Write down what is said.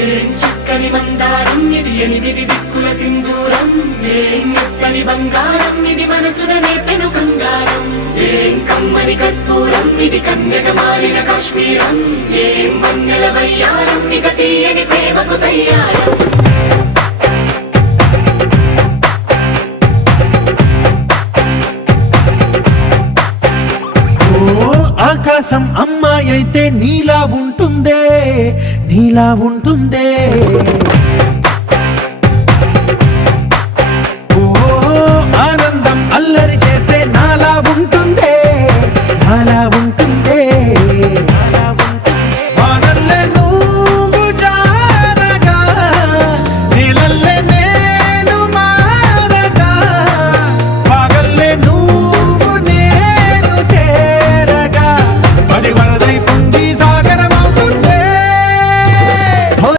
ఏం చక్కని మందారం ఇది ఎనిమిది దిక్కుల సింధూరం, ఏం మెత్తని బంగారం ఇది మనసున నేపెను బంగారం, ఏం కమ్మని కర్పూరం ఇది కన్యక మారిన కాశ్మీరం, ఏం వన్నెల వయ్యారం ఇక తీయని ప్రేమకు తయ్యారం. ఆకాశం అమ్మాయి అయితే నీలా ఉంటుందే, నీలా ఉంటుందే. ఓ ఆనందం అల్లరి చేస్తే నాలా ఉంటుందే, నాలా